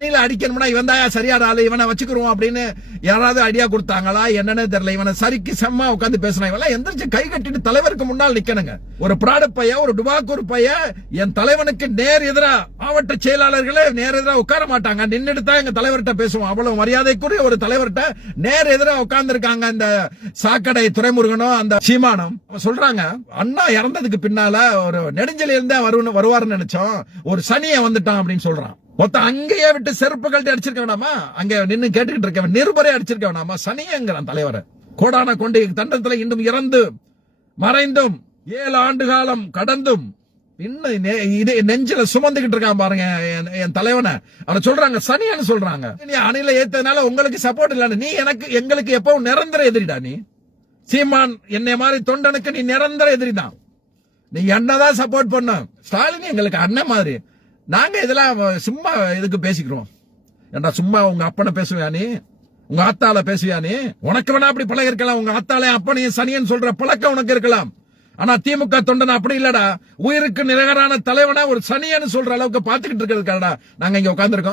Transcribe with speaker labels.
Speaker 1: அணில அடிக்கணும்னா இவன் தான் சரியா ஆளு இவனை வச்சுக்கிறோம் அப்படின்னு யாராவது ஐடியா கொடுத்தாங்களா என்னன்னு தெரியல. இவனை சரிக்கு செம்மா உட்காந்து பேசுறான். இவெல்லாம் எந்திரிச்சு கை கட்டிட்டு தலைவருக்கு முன்னால் நிக்கணுங்க. ஒரு பிராடு பைய ஒரு டுபாக்கூர் பைய என் தலைவனுக்கு நேர் எதிரா மாவட்ட செயலாளர்களே நேர் எதிரா உட்கார மாட்டாங்க. நின்றுட்டு தான் எங்க தலைவர்கிட்ட பேசுவோம். அவ்வளவு மரியாதைக்குரிய ஒரு தலைவர்கிட்ட நேர் எதிரா உட்கார்ந்து இருக்காங்க இந்த சாக்கடை துறைமுருகனும் அந்த சீமானம் சொல்றாங்க அண்ணா இறந்ததுக்கு பின்னால ஒரு நெடுஞ்சல் இருந்தா வருவாருன்னு நினைச்சோம். ஒரு சனியை வந்துட்டான் அப்படின்னு சொல்றான். மொத்தம் அங்கேயே விட்டு செருப்பு கழட்டி அடிச்சிருக்க வேணாமா? அங்க நின்னு கேட்டுக்கிட்டு இருக்க நிருபரே அடிச்சிருக்க வேணாமா? சனியங்கிறான் தலைவரை. கோடான கொண்டு தண்டத்துல இன்னும் இறந்து மறைந்தும் ஏழு ஆண்டு காலம் கடந்தும் இன்னும் நெ- இது நெஞ்சில சுமந்துகிட்டு இருக்கான் பாருங்க என்- என் தலைவனை. அவனை சொல்றாங்க சனியன்னு சொல்றாங்க. நீ அணில ஏத்ததுனால உங்களுக்கு சப்போர்ட் இல்லன்னு. நீ எனக்கு எங்களுக்கு எப்பவும் நிரந்தர எதிரிடா நீ. சீமான் என்னை மாதிரி தொண்டனுக்கு நீ நிரந்தர எதிரிதான். நீ என்னதான் சப்போர்ட் பண்ண? ஸ்டாலின் எங்களுக்கு அண்ணன் மாதிரி. நாங்கள் இதெல்லாம் சும்மா இதுக்கு பேசிக்கிறோம்? ஏண்டா சும்மா உங்க அப்பனை பேசுவியா நீ? உங்க ஆத்தால பேசுவியா நீ? உனக்கு வேணா அப்படி பழக இருக்கலாம். உங்க ஆத்தாலே அப்பனையும் சனியன் சொல்ற பழக்கம் உனக்கு இருக்கலாம். ஆனா திமுக தொண்டன் அப்படி இல்லடா. உயிருக்கு நிகரான தலைவனா ஒரு சனியன்னு சொல்ற அளவுக்கு பாத்துக்கிட்டு இருக்கிறதுக்காடா நாங்க இங்க உட்காந்துருக்கோம்